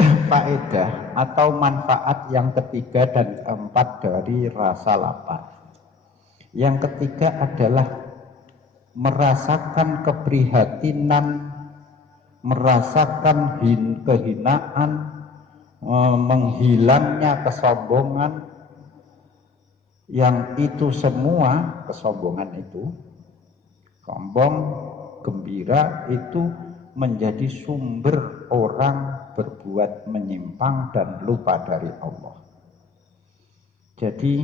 faedah atau manfaat yang ketiga dan keempat dari rasa lapar. Yang ketiga adalah merasakan keprihatinan, merasakan kehinaan, menghilangnya kesombongan, yang itu semua kesombongan itu, sombong, gembira itu menjadi sumber orang berbuat menyimpang dan lupa dari Allah. Jadi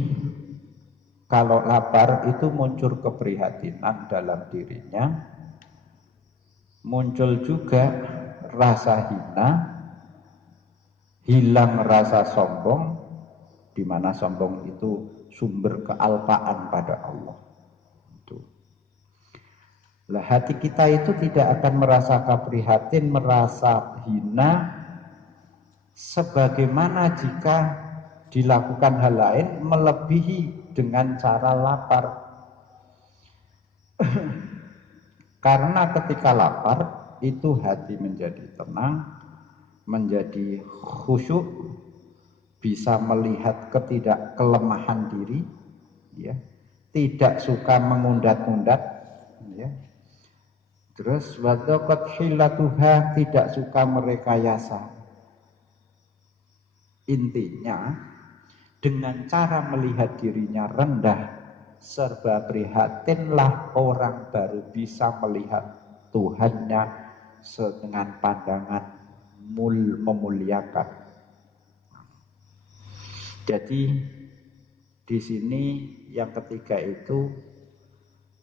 kalau lapar itu muncul keprihatinan dalam dirinya, muncul juga rasa hina, hilang rasa sombong, di mana sombong itu sumber kealpaan pada Allah. Itu. Lah hati kita itu tidak akan merasa keprihatin, merasa hina, sebagaimana jika dilakukan hal lain melebihi dengan cara lapar. Karena ketika lapar itu hati menjadi tenang, menjadi khusyuk, bisa melihat kelemahan diri, ya, tidak suka mengundat-undat, ya. Terus wadaqat hilatuha, tidak suka merekayasa. Intinya dengan cara melihat dirinya rendah, serba prihatinlah orang baru bisa melihat Tuhannya dengan pandangan memuliakan. Jadi di sini yang ketiga itu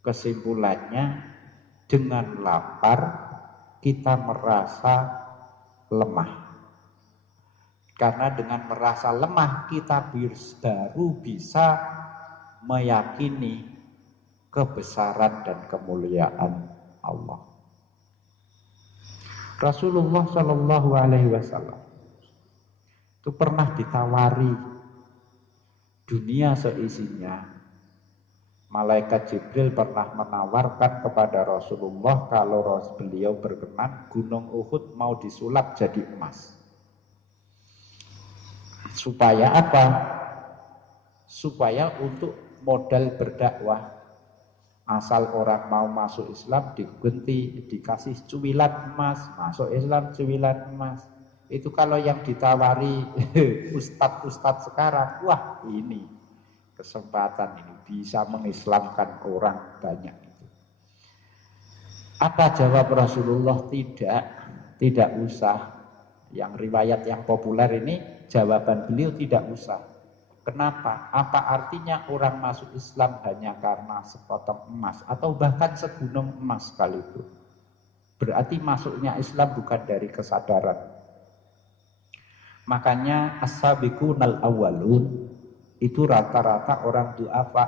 kesimpulannya, dengan lapar kita merasa lemah. Karena dengan merasa lemah kita baru bisa meyakini kebesaran dan kemuliaan Allah. Rasulullah Shallallahu Alaihi Wasallam itu pernah ditawari dunia seisinya. Malaikat Jibril pernah menawarkan kepada Rasulullah kalau beliau berkenan gunung Uhud mau disulap jadi emas. Supaya apa? Supaya untuk modal berdakwah. Asal orang mau masuk Islam diganti, dikasih cuwilan emas, masuk Islam cuwilan emas. Itu kalau yang ditawari ustadz-ustadz sekarang, wah ini kesempatan ini bisa mengislamkan orang banyak. Apa jawab Rasulullah? Tidak usah. Yang riwayat yang populer ini jawaban beliau tidak usah. Kenapa? Apa artinya orang masuk Islam hanya karena sepotong emas atau bahkan segunung emas sekalipun? Berarti masuknya Islam bukan dari kesadaran. Makanya as-sabiqunal awwalun itu rata-rata orang du'afa.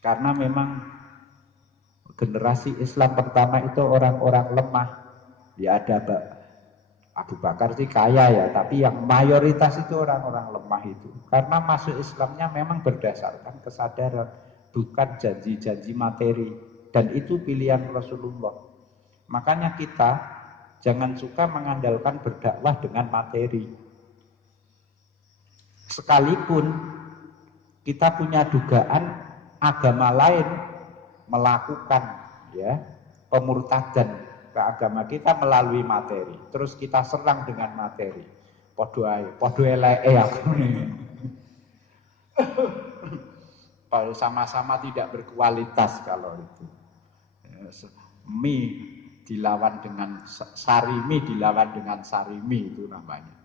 Karena memang generasi Islam pertama itu orang-orang lemah. Ya ada Abu Bakar sih kaya ya, tapi yang mayoritas itu orang-orang lemah itu. Karena masuk Islamnya memang berdasarkan kesadaran, bukan janji-janji materi. Dan itu pilihan Rasulullah. Makanya kita jangan suka mengandalkan berdakwah dengan materi. Sekalipun kita punya dugaan agama lain melakukan pemurtadan ke agama kita melalui materi, terus kita serang dengan materi, podo eleke aku nih. Kalau sama-sama tidak berkualitas, kalau itu mie dilawan dengan sarimi, dilawan dengan sarimi, itu namanya.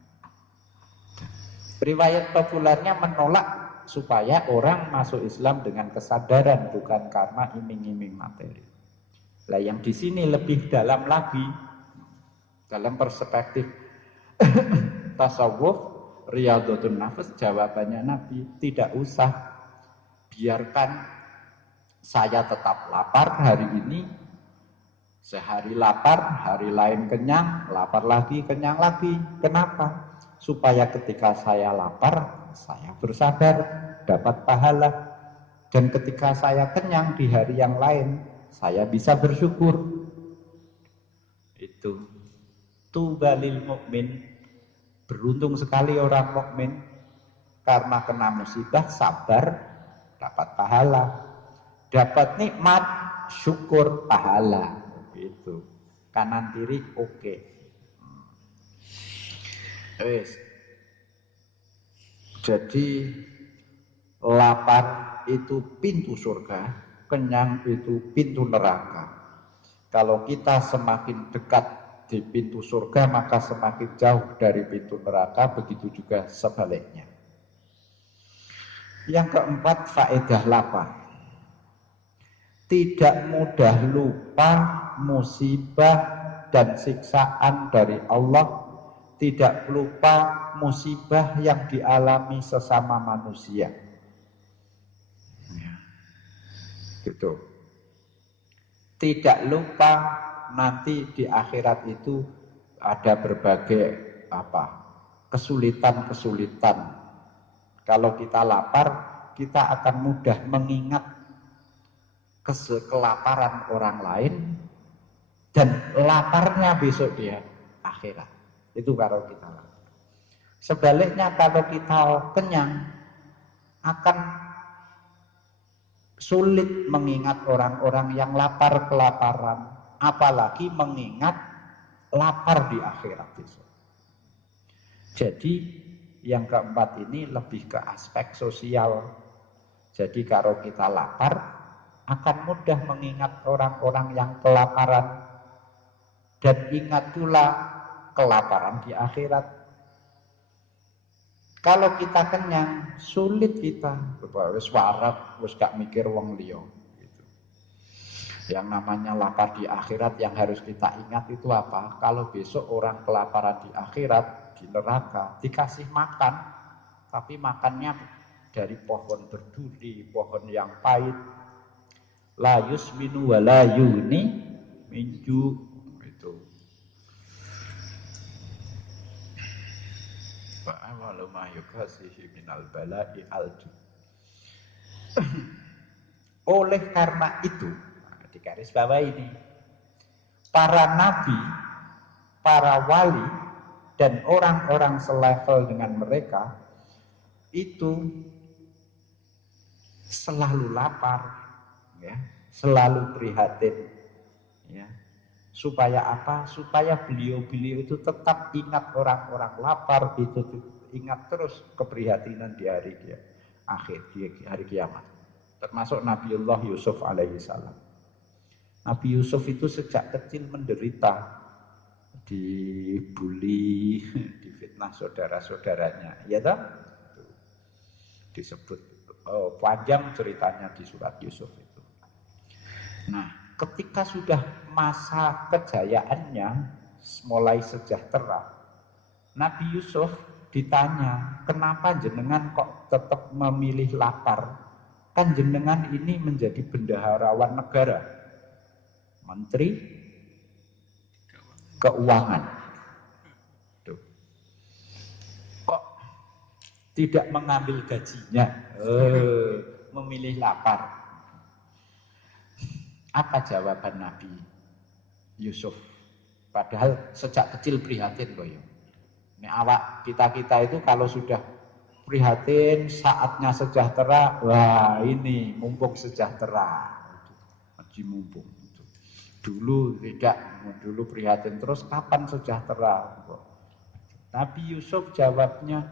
Riwayat populernya menolak supaya orang masuk Islam dengan kesadaran, bukan karena iming-iming materi. Lah yang di sini lebih dalam lagi, dalam perspektif tasawuf, riyadhatun nafs, jawabannya Nabi, tidak usah. Biarkan saya tetap lapar hari ini, sehari lapar, hari lain kenyang, lapar lagi, kenyang lagi. Kenapa? Supaya ketika saya lapar, saya bersabar, dapat pahala. Dan ketika saya kenyang di hari yang lain, saya bisa bersyukur. Itu. Tubalil mukmin, beruntung sekali orang mukmin karena kena musibah sabar dapat pahala, dapat nikmat syukur pahala. Gitu. Kanan kiri oke. Jadi lapar itu pintu surga, kenyang itu pintu neraka. Kalau kita semakin dekat di pintu surga, maka semakin jauh dari pintu neraka, begitu juga sebaliknya. Yang keempat, faedah lapar. Tidak mudah lupa musibah dan siksaan dari Allah, tidak lupa musibah yang dialami sesama manusia. Gitu. Tidak lupa nanti di akhirat itu ada berbagai kesulitan-kesulitan. Kalau kita lapar, kita akan mudah mengingat kelaparan orang lain dan laparnya besok di akhirat. Itu kalau kita lapar. Sebaliknya kalau kita kenyang, akan sulit mengingat orang-orang yang lapar kelaparan, apalagi mengingat lapar di akhirat besok. Jadi yang keempat ini lebih ke aspek sosial. Jadi kalau kita lapar, akan mudah mengingat orang-orang yang kelaparan, dan ingat pula kelaparan di akhirat. Kalau kita kenyang, sulit kita. Wis warak, wis gak mikir wong liya. Gitu. Yang namanya lapar di akhirat yang harus kita ingat itu apa? Kalau besok orang kelaparan di akhirat, di neraka, dikasih makan, tapi makannya dari pohon berduri, pohon yang pahit. La yusminu wa la yuni minju. Itu. Fa'awalu ma yukasihi minal bala'i alju. Oleh karena itu, di garis bawah ini, para nabi, para wali, dan orang-orang selevel dengan mereka itu selalu lapar, ya, selalu prihatin, ya. Supaya apa? Supaya beliau-beliau itu tetap ingat orang-orang lapar, itu ingat terus keprihatinan di hari akhir, di hari kiamat. Termasuk Nabiullah Yusuf alaihi salam. Nabi Yusuf itu sejak kecil menderita, dibully, difitnah saudara-saudaranya, ya toh? Disebut panjang ceritanya di surat Yusuf itu. Nah, ketika sudah masa kejayaannya mulai sejahtera, Nabi Yusuf ditanya, kenapa jenengan kok tetap memilih lapar? Kan jenengan ini menjadi bendaharawan negara, menteri keuangan. Tuh. Kok tidak mengambil gajinya, memilih lapar? Apa jawaban Nabi Yusuf? Padahal sejak kecil prihatin loh ya. Ini awak kita itu kalau sudah prihatin saatnya sejahtera, wah ini mumpung sejahtera, haji mumpung. Dulu tidak, dulu prihatin terus kapan sejahtera? Nabi Yusuf jawabnya,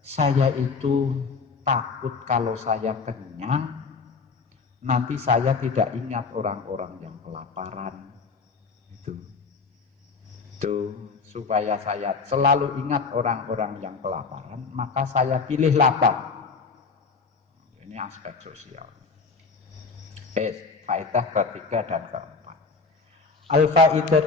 saya itu takut kalau saya kenyang, nanti saya tidak ingat orang-orang yang kelaparan. Itu supaya saya selalu ingat orang-orang yang kelaparan, maka saya pilih lapar. Ini aspek sosial. Faedah ketiga dan keempat. Al-faidah